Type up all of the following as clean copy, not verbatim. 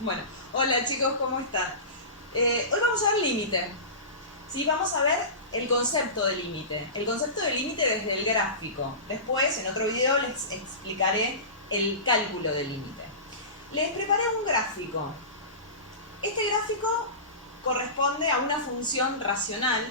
Bueno, hola chicos, ¿cómo están? Hoy vamos a ver límite. ¿Sí? Vamos a ver el concepto de límite. El concepto de límite desde el gráfico. Después, en otro video, les explicaré el cálculo de límite. Les preparé un gráfico. Este gráfico corresponde a una función racional.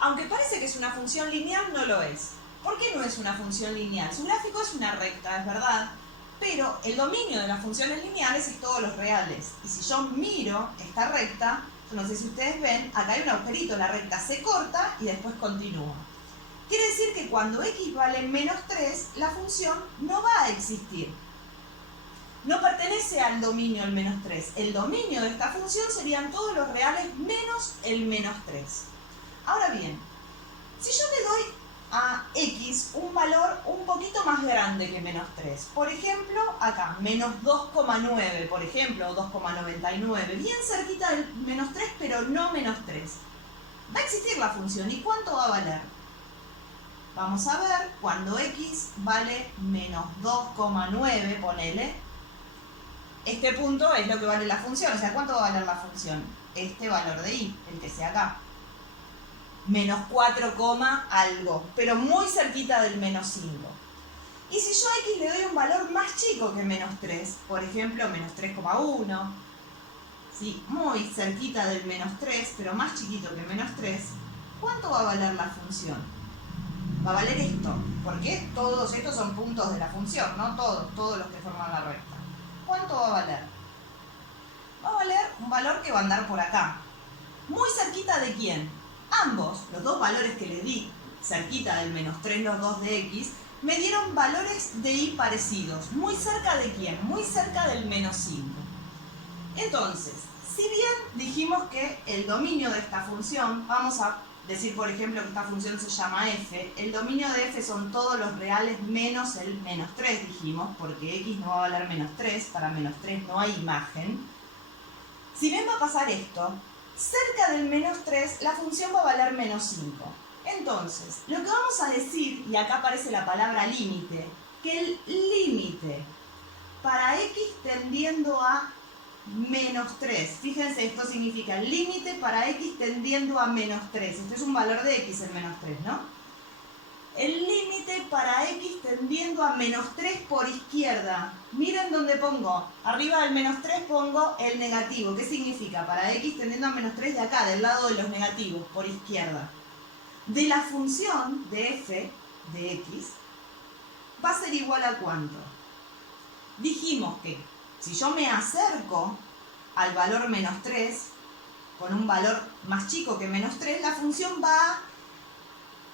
Aunque parece que es una función lineal, no lo es. ¿Por qué no es una función lineal? Su gráfico es una recta, es verdad. Pero el dominio de las funciones lineales es todos los reales. Y si yo miro esta recta, yo no sé si ustedes ven, acá hay un agujerito, la recta se corta y después continúa. Quiere decir que cuando x vale menos 3, la función no va a existir. No pertenece al dominio del menos 3. El dominio de esta función serían todos los reales menos el menos 3. Ahora bien, si yo le doy a x un valor un poquito más grande que menos 3. Por ejemplo, acá, menos 2,9, por ejemplo, o 2,99. Bien cerquita del menos 3, pero no menos 3. Va a existir la función. ¿Y cuánto va a valer? Vamos a ver, cuando x vale menos 2,9, ponele, este punto es lo que vale la función. O sea, ¿cuánto va a valer la función? Este valor de y, el que sea acá. Menos 4, algo, pero muy cerquita del menos 5. Y si yo a x le doy un valor más chico que menos 3, por ejemplo, menos 3,1, ¿sí? Muy cerquita del menos 3, pero más chiquito que menos 3, ¿cuánto va a valer la función? Va a valer esto, porque todos estos son puntos de la función, ¿no? Todos los que forman la recta. ¿Cuánto va a valer? Va a valer un valor que va a andar por acá. ¿Muy cerquita de quién? Ambos, los dos valores que le di, cerquita del menos 3 los dos de x, me dieron valores de y parecidos. ¿Muy cerca de quién? Muy cerca del menos 5. Entonces, si bien dijimos que el dominio de esta función, vamos a decir por ejemplo que esta función se llama f, el dominio de f son todos los reales menos el menos 3, dijimos, porque x no va a valer menos 3, para menos 3 no hay imagen. Si bien va a pasar esto, cerca del menos 3 la función va a valer menos 5. Entonces, lo que vamos a decir, y acá aparece la palabra límite, que el límite para x tendiendo a menos 3. Fíjense, esto significa el límite para x tendiendo a menos 3. Este es un valor de x en menos 3, ¿no? El límite para x tendiendo a menos 3 por izquierda. Miren dónde pongo. Arriba del menos 3 pongo el negativo. ¿Qué significa? Para x tendiendo a menos 3 de acá, del lado de los negativos, por izquierda. De la función de f de x va a ser igual a ¿cuánto? Dijimos que si yo me acerco al valor menos 3, con un valor más chico que menos 3, la función va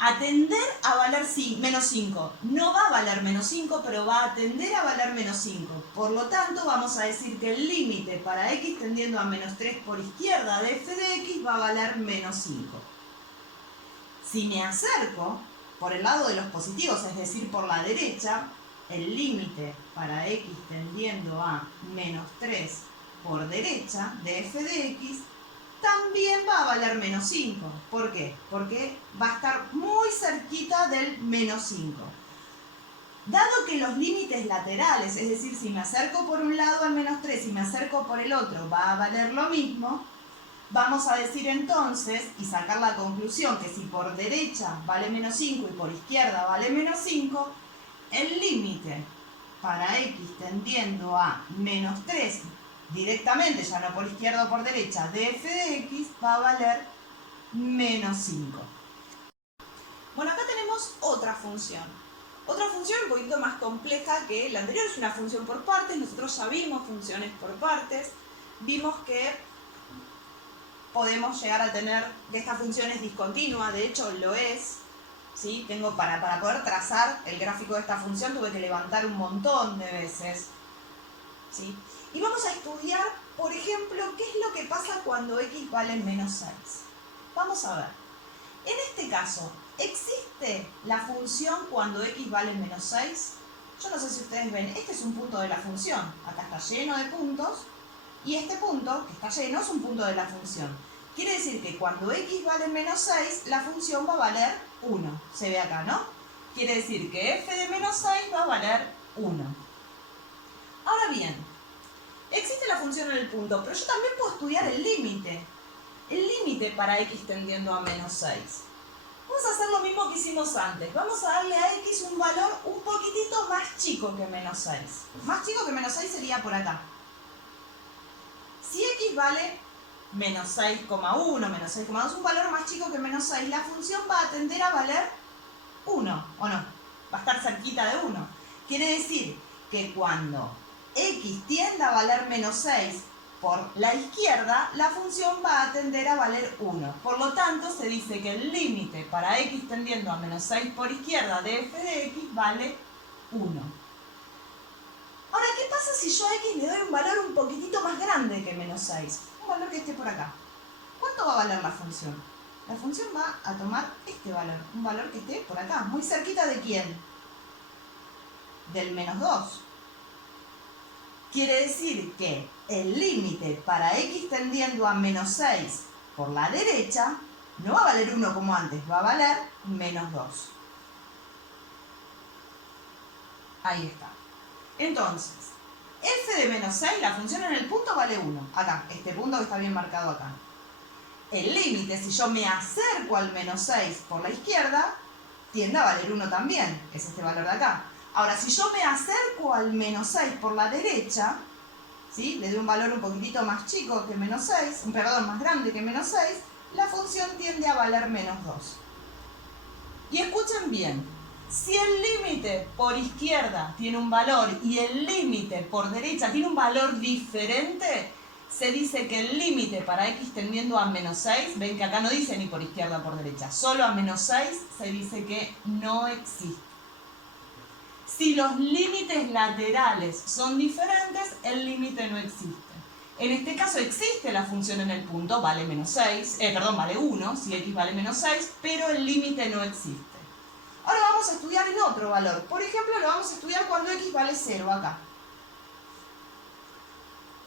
a tender a valer menos 5. No va a valer menos 5, pero va a tender a valer menos 5. Por lo tanto, vamos a decir que el límite para x tendiendo a menos 3 por izquierda de f de x va a valer menos 5. Si me acerco por el lado de los positivos, es decir, por la derecha, el límite para x tendiendo a menos 3 por derecha de f de x también va a valer menos 5. ¿Por qué? Porque va a estar muy cerquita del menos 5. Dado que los límites laterales, es decir, si me acerco por un lado al menos 3 y me acerco por el otro, va a valer lo mismo, vamos a decir entonces, y sacar la conclusión, que si por derecha vale menos 5 y por izquierda vale menos 5, el límite para x tendiendo a menos 3, directamente, ya no por izquierda o por derecha, de f de x va a valer menos 5. Bueno, acá tenemos otra función. Otra función un poquito más compleja que la anterior, es una función por partes. Nosotros ya vimos funciones por partes. Vimos que podemos llegar a tener, que esta función es discontinua, de hecho lo es. ¿Sí? Tengo para poder trazar el gráfico de esta función tuve que levantar un montón de veces. ¿Sí? Y vamos a estudiar, por ejemplo, qué es lo que pasa cuando x vale menos 6. Vamos a ver. En este caso, ¿existe la función cuando x vale menos 6? Yo no sé si ustedes ven, este es un punto de la función. Acá está lleno de puntos. Y este punto, que está lleno, es un punto de la función. Quiere decir que cuando x vale menos 6, la función va a valer 1. Se ve acá, ¿no? Quiere decir que f de menos 6 va a valer 1. Ahora bien, ¿existe la función en el punto, pero yo también puedo estudiar el límite. El límite para x tendiendo a menos 6. Vamos a hacer lo mismo que hicimos antes. Vamos a darle a x un valor un poquitito más chico que menos 6. Más chico que menos 6 sería por acá. Si x vale menos 6,1, menos 6,2, un valor más chico que menos 6, la función va a tender a valer 1, ¿o no? Va a estar cerquita de 1. Quiere decir que cuando x tienda a valer menos 6 por la izquierda, la función va a tender a valer 1. Por lo tanto, se dice que el límite para x tendiendo a menos 6 por izquierda de f de x vale 1. Ahora, ¿qué pasa si yo a x le doy un valor un poquitito más grande que menos 6? Un valor que esté por acá. ¿Cuánto va a valer la función? La función va a tomar este valor, un valor que esté por acá. ¿Muy cerquita de quién? Del menos 2. Quiere decir que el límite para x tendiendo a menos 6 por la derecha no va a valer 1 como antes, va a valer menos 2. Ahí está. Entonces, f de menos 6, la función en el punto vale 1. Acá, este punto que está bien marcado acá. El límite, si yo me acerco al menos 6 por la izquierda, tiende a valer 1 también, que es este valor de acá. Ahora, si yo me acerco al menos 6 por la derecha, ¿sí? Le doy un valor un poquitito más chico que menos 6, perdón, más grande que menos 6, la función tiende a valer menos 2. Y escuchen bien, si el límite por izquierda tiene un valor y el límite por derecha tiene un valor diferente, se dice que el límite para x tendiendo a menos 6, ven que acá no dice ni por izquierda o por derecha, solo a menos 6 se dice que no existe. Si los límites laterales son diferentes, el límite no existe. En este caso existe la función en el punto, vale menos 6, vale 1, si x vale menos 6, pero el límite no existe. Ahora vamos a estudiar el otro valor. Por ejemplo, lo vamos a estudiar cuando x vale 0, acá.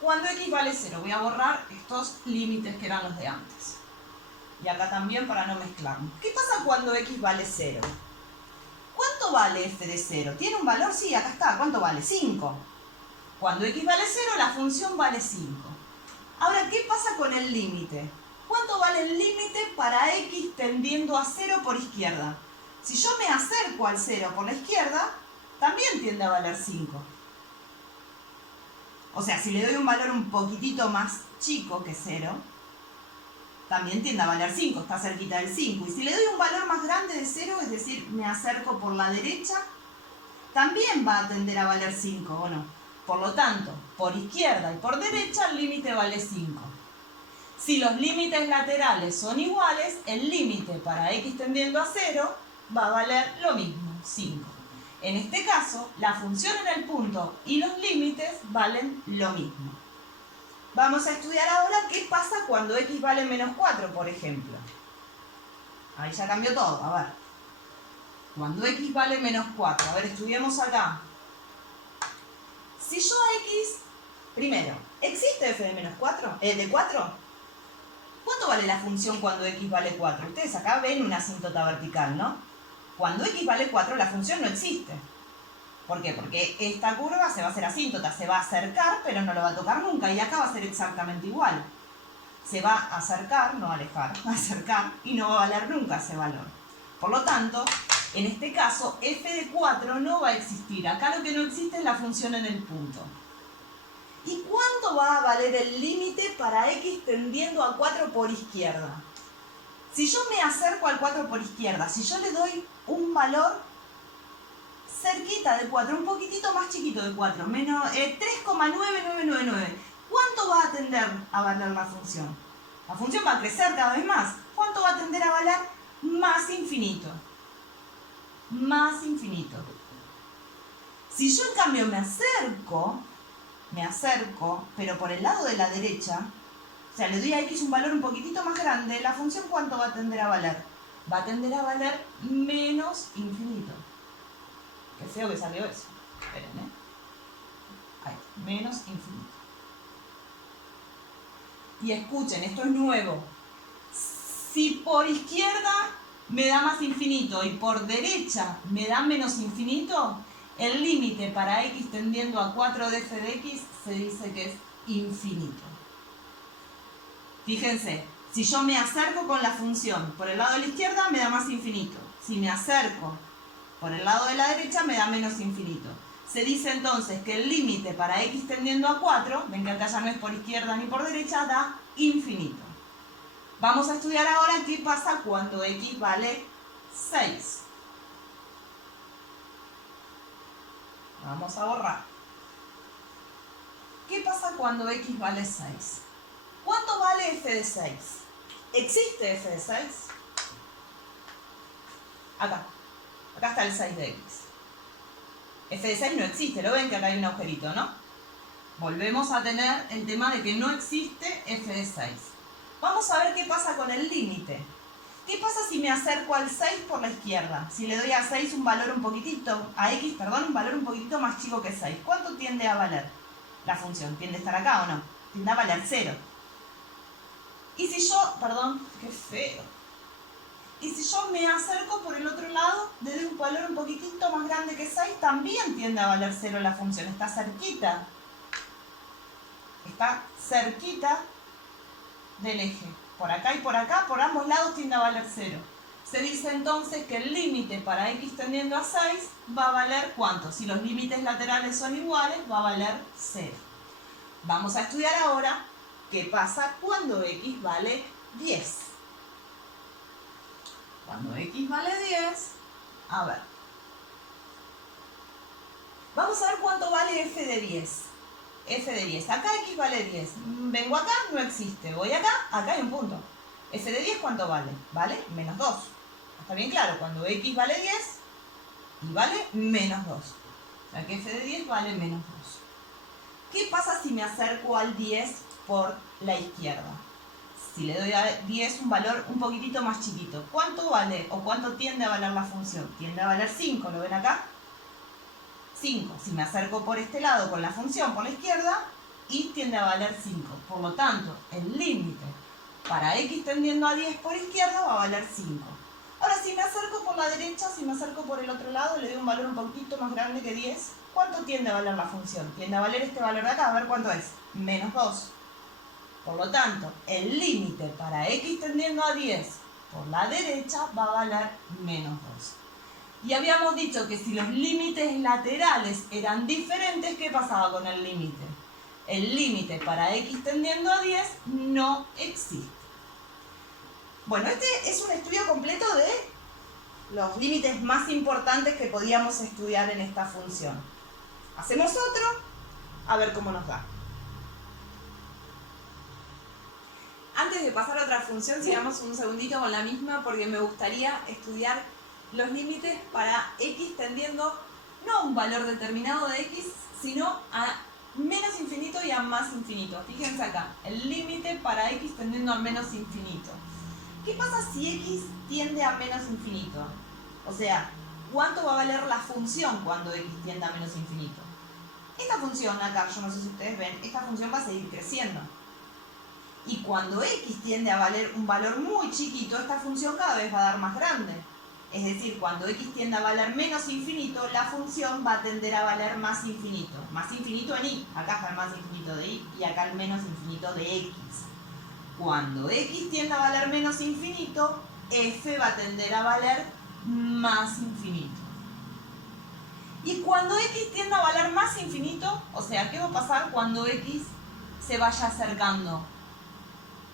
Cuando x vale 0, voy a borrar estos límites que eran los de antes. Y acá también para no mezclarnos. ¿Qué pasa cuando x vale 0? ¿Cuánto vale f de 0? ¿Tiene un valor? Sí, acá está. ¿Cuánto vale? 5. Cuando x vale 0, la función vale 5. Ahora, ¿qué pasa con el límite? ¿Cuánto vale el límite para x tendiendo a 0 por izquierda? Si yo me acerco al 0 por la izquierda, también tiende a valer 5. O sea, si le doy un valor un poquitito más chico que 0, también tiende a valer 5, está cerquita del 5. Y si le doy un valor más grande de 0, es decir, me acerco por la derecha, también va a tender a valer 5, ¿o no? Por lo tanto, por izquierda y por derecha el límite vale 5. Si los límites laterales son iguales, el límite para x tendiendo a 0 va a valer lo mismo, 5. En este caso, la función en el punto y los límites valen lo mismo. Vamos a estudiar ahora qué pasa cuando x vale menos 4, por ejemplo. Ahí ya cambió todo, a ver. Cuando x vale menos 4, a ver, estudiemos acá. Si yo a x, primero, ¿existe f de menos 4? ¿De 4? ¿Cuánto vale la función cuando x vale 4? Ustedes acá ven una asíntota vertical, ¿no? Cuando x vale 4, la función no existe. ¿Por qué? Porque esta curva se va a hacer asíntota, se va a acercar, pero no lo va a tocar nunca, y acá va a ser exactamente igual. Se va a acercar, no alejar, va a acercar, y no va a valer nunca ese valor. Por lo tanto, en este caso, f de 4 no va a existir. Acá lo que no existe es la función en el punto. ¿Y cuánto va a valer el límite para x tendiendo a 4 por izquierda? Si yo me acerco al 4 por izquierda, si yo le doy un valor cerquita de 4, un poquitito más chiquito de 4, menos 3,9999, ¿cuánto va a tender a valer la función? La función va a crecer cada vez más. ¿Cuánto va a tender a valer? Más infinito. Más infinito. Si yo en cambio me acerco, pero por el lado de la derecha, o sea, le doy a x un valor un poquitito más grande, la función ¿cuánto va a tender a valer? Va a tender a valer menos infinito. Qué feo que salió eso. Esperen, Ahí, menos infinito. Y escuchen, esto es nuevo. Si por izquierda me da más infinito y por derecha me da menos infinito, el límite para x tendiendo a 4 de f de x se dice que es infinito. Fíjense, si yo me acerco con la función por el lado de la izquierda, me da más infinito. Si me acerco por el lado de la derecha, me da menos infinito. Se dice entonces que el límite para x tendiendo a 4, ven que acá ya no es por izquierda ni por derecha, da infinito. Vamos a estudiar ahora qué pasa cuando x vale 6. Vamos a borrar. ¿Qué pasa cuando x vale 6? ¿Cuánto vale f de 6? ¿Existe f de 6? Acá. Acá está el 6 de x. F de 6 no existe, lo ven que acá hay un agujerito, ¿no? Volvemos a tener el tema de que no existe f de 6. Vamos a ver qué pasa con el límite. ¿Qué pasa si me acerco al 6 por la izquierda? Si le doy a 6 un valor un poquitito, a x, perdón, un valor un poquitito más chico que 6. ¿Cuánto tiende a valer la función? ¿Tiende a estar acá o no? Tiende a valer 0. Y si yo, perdón, qué feo. Y si yo me acerco por el otro lado, le doy un valor un poquitito más grande que 6, también tiende a valer 0 la función. Está cerquita. Está cerquita del eje. Por acá y por acá, por ambos lados tiende a valer 0. Se dice entonces que el límite para x tendiendo a 6 va a valer ¿cuánto? Si los límites laterales son iguales, va a valer 0. Vamos a estudiar ahora qué pasa cuando x vale 10. Cuando x vale 10, a ver. Vamos a ver cuánto vale f de 10. F de 10. Acá x vale 10. Vengo acá, no existe. Voy acá, acá hay un punto. F de 10, ¿cuánto vale? Vale menos 2. Está bien claro, cuando x vale 10 y vale menos 2. O sea que f de 10 vale menos 2. ¿Qué pasa si me acerco al 10 por la izquierda? Si le doy a 10 un valor un poquitito más chiquito, ¿cuánto vale o cuánto tiende a valer la función? Tiende a valer 5, ¿lo ven acá? 5. Si me acerco por este lado con la función por la izquierda, y tiende a valer 5. Por lo tanto, el límite para x tendiendo a 10 por izquierda va a valer 5. Ahora, si me acerco por la derecha, si me acerco por el otro lado, le doy un valor un poquito más grande que 10, ¿cuánto tiende a valer la función? Tiende a valer este valor de acá, a ver cuánto es. Menos 2. Por lo tanto, el límite para x tendiendo a 10 por la derecha va a valer menos 2. Y habíamos dicho que si los límites laterales eran diferentes, ¿qué pasaba con el límite? El límite para x tendiendo a 10 no existe. Bueno, este es un estudio completo de los límites más importantes que podíamos estudiar en esta función. Hacemos otro, a ver cómo nos da. Antes de pasar a otra función, sigamos un segundito con la misma porque me gustaría estudiar los límites para x tendiendo no a un valor determinado de x, sino a menos infinito y a más infinito. Fíjense acá, el límite para x tendiendo a menos infinito. ¿Qué pasa si x tiende a menos infinito? O sea, ¿cuánto va a valer la función cuando x tiende a menos infinito? Esta función acá, yo no sé si ustedes ven, esta función va a seguir creciendo. Y cuando x tiende a valer un valor muy chiquito, esta función cada vez va a dar más grande. Es decir, cuando x tiende a valer menos infinito, la función va a tender a valer más infinito. Más infinito en y. Acá está el más infinito de y y acá el menos infinito de x. Cuando x tiende a valer menos infinito, f va a tender a valer más infinito. Y cuando x tiende a valer más infinito, o sea, ¿qué va a pasar cuando x se vaya acercando?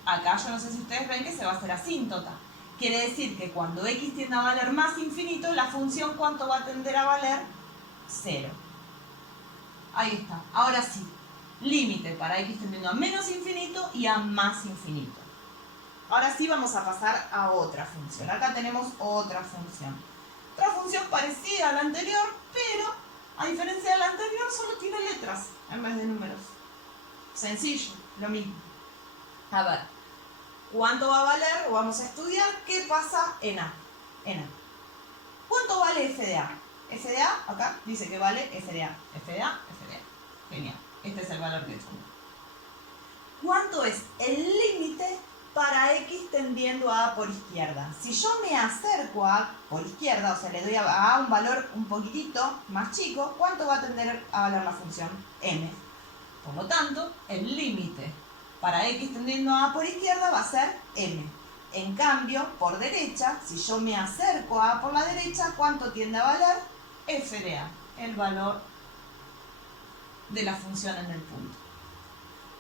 Acá yo no sé si ustedes ven que se va a hacer asíntota. Quiere decir que cuando x tiende a valer más infinito, la función ¿cuánto va a tender a valer? 0. Ahí está. Ahora sí, límite para x tendiendo a menos infinito y a más infinito. Ahora sí vamos a pasar a otra función. Acá tenemos otra función. Otra función parecida a la anterior, pero a diferencia de la anterior solo tiene letras en vez de números. Sencillo, lo mismo. A ver, ¿cuánto va a valer? O vamos a estudiar qué pasa en A. ¿Cuánto vale f de A? F de A, acá, dice que vale f de A. F de A, f de A. Genial. Este es el valor que tengo. ¿Cuánto es el límite para x tendiendo a A por izquierda? Si yo me acerco a A por izquierda, o sea, le doy a A un valor un poquitito más chico, ¿cuánto va a tender a valer la función? M. Por lo tanto, el límite para x tendiendo a por izquierda va a ser m. En cambio, por derecha, si yo me acerco a por la derecha, ¿cuánto tiende a valer? F de a, el valor de la función en el punto.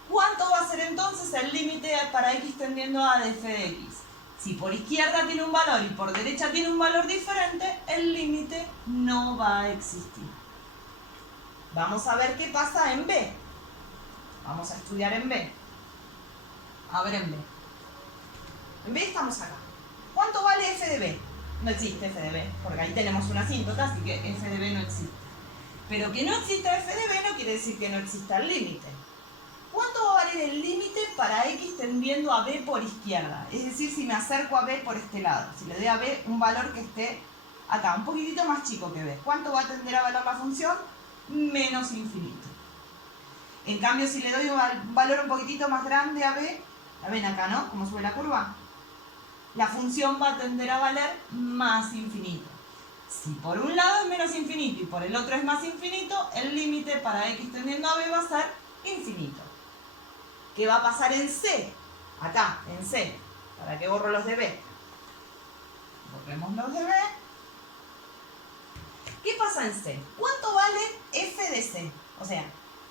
¿Cuánto va a ser entonces el límite para x tendiendo a de f de x? Si por izquierda tiene un valor y por derecha tiene un valor diferente, el límite no va a existir. Vamos a ver qué pasa en B. Vamos a estudiar en B. A ver en B. En B estamos acá. ¿Cuánto vale f de b? No existe f de b, porque ahí tenemos una asíntota, así que f de b no existe. Pero que no exista f de b no quiere decir que no exista el límite. ¿Cuánto va a valer el límite para x tendiendo a b por izquierda? Es decir, si me acerco a b por este lado. Si le doy a b un valor que esté acá, un poquitito más chico que b. ¿Cuánto va a tender a valer la función? Menos infinito. En cambio, si le doy un valor un poquitito más grande a b, la ven acá, ¿no? Cómo sube la curva. La función va a tender a valer más infinito. Si por un lado es menos infinito y por el otro es más infinito, el límite para x tendiendo a b va a ser infinito. ¿Qué va a pasar en C? Acá, en C. ¿Para qué borro los de B? Borremos los de B. ¿Qué pasa en C? ¿Cuánto vale f de C? O sea,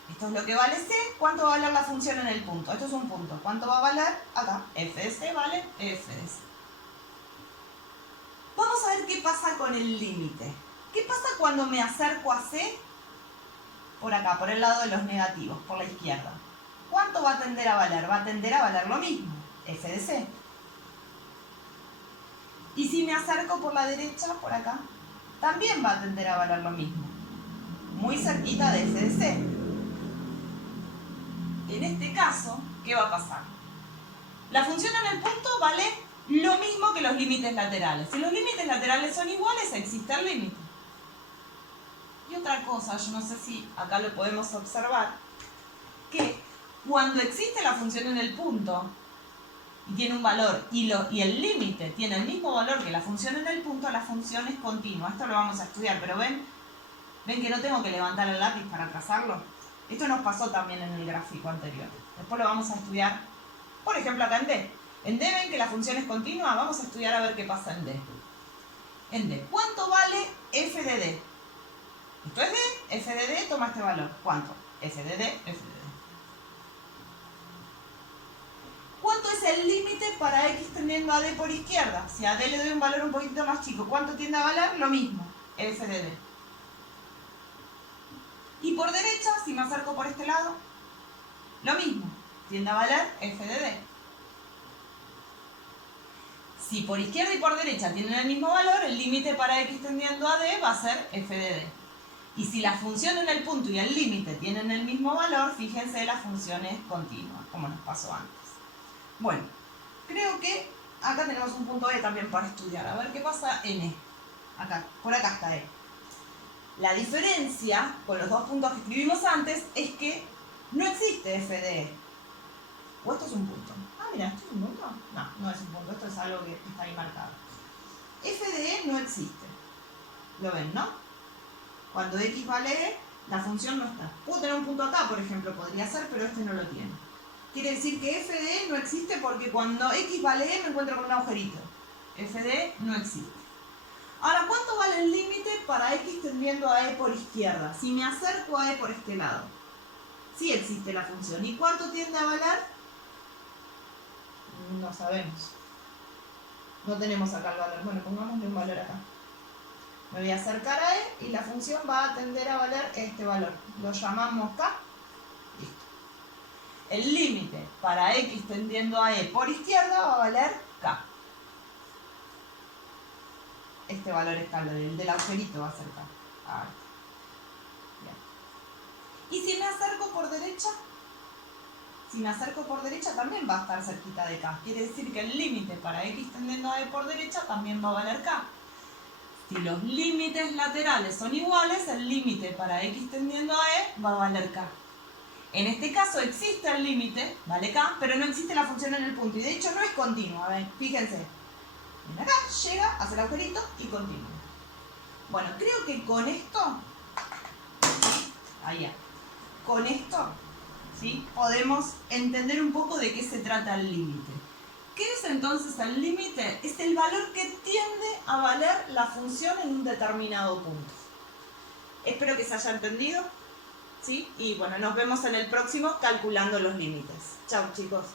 esto es lo que vale C. ¿Cuánto va a valer la función en el punto? Esto es un punto. ¿Cuánto va a valer? Acá. F de C vale f de C. Vamos a ver qué pasa con el límite. ¿Qué pasa cuando me acerco a C? Por acá, por el lado de los negativos, por la izquierda. ¿Cuánto va a tender a valer? Va a tender a valer lo mismo, f de c. Y si me acerco por la derecha, por acá, también va a tender a valer lo mismo. Muy cerquita de f de c. En este caso, ¿qué va a pasar? La función en el punto vale lo mismo que los límites laterales. Si los límites laterales son iguales, existe el límite. Y otra cosa, yo no sé si acá lo podemos observar, que cuando existe la función en el punto y tiene un valor y el límite tiene el mismo valor que la función en el punto, la función es continua. Esto lo vamos a estudiar, pero ven que no tengo que levantar el lápiz para trazarlo. Esto nos pasó también en el gráfico anterior. Después lo vamos a estudiar, por ejemplo, acá en D. En D ven que la función es continua, vamos a estudiar a ver qué pasa en D. En D, ¿cuánto vale f de D? Esto es D, f de D toma este valor. ¿Cuánto? F de D, f de D. ¿Cuánto es el límite para x tendiendo a D por izquierda? Si a D le doy un valor un poquito más chico, ¿cuánto tiende a valer? Lo mismo, f de D. Y por derecha, si me acerco por este lado, lo mismo, tiende a valer f de D. Si por izquierda y por derecha tienen el mismo valor, el límite para x tendiendo a D va a ser f de D. Y si la función en el punto y el límite tienen el mismo valor, fíjense, la función es continua, como nos pasó antes. Bueno, creo que acá tenemos un punto E también para estudiar. A ver qué pasa en E. Acá, por acá está E. La diferencia con los dos puntos que escribimos antes es que no existe f de E. ¿O esto es un punto? Ah, mira, ¿esto es un punto? No, no es un punto, esto es algo que está ahí marcado. F de E no existe. ¿Lo ven, no? Cuando x vale E, la función no está. Puedo tener un punto acá, por ejemplo, podría ser, pero este no lo tiene. Quiere decir que f de E no existe porque cuando x vale E me encuentro con un agujerito. F de E no existe. Ahora, ¿cuánto vale el límite para x tendiendo a E por izquierda? Si me acerco a E por este lado. Sí existe la función. ¿Y cuánto tiende a valer? No sabemos. No tenemos acá el valor. Bueno, pongámosle un valor acá. Me voy a acercar a E y la función va a tender a valer este valor. Lo llamamos K. Listo. El límite para x tendiendo a E por izquierda va a valer K. Este valor es K, el del agujerito va a ser K. Ahí. Bien. Y si me acerco por derecha, también va a estar cerquita de K. Quiere decir que el límite para x tendiendo a E por derecha también va a valer K. Si los límites laterales son iguales, el límite para x tendiendo a E va a valer K. En este caso existe el límite, vale K, pero no existe la función en el punto. Y de hecho no es continua, ¿ven? Fíjense. Ven acá, llega, hace el agujerito y continúa. Bueno, creo que con esto... Ahí ya. Con esto ¿sí? Podemos entender un poco de qué se trata el límite. ¿Qué es entonces el límite? Es el valor que tiende a valer la función en un determinado punto. Espero que se haya entendido, ¿sí? Y bueno, nos vemos en el próximo calculando los límites. Chao, chicos.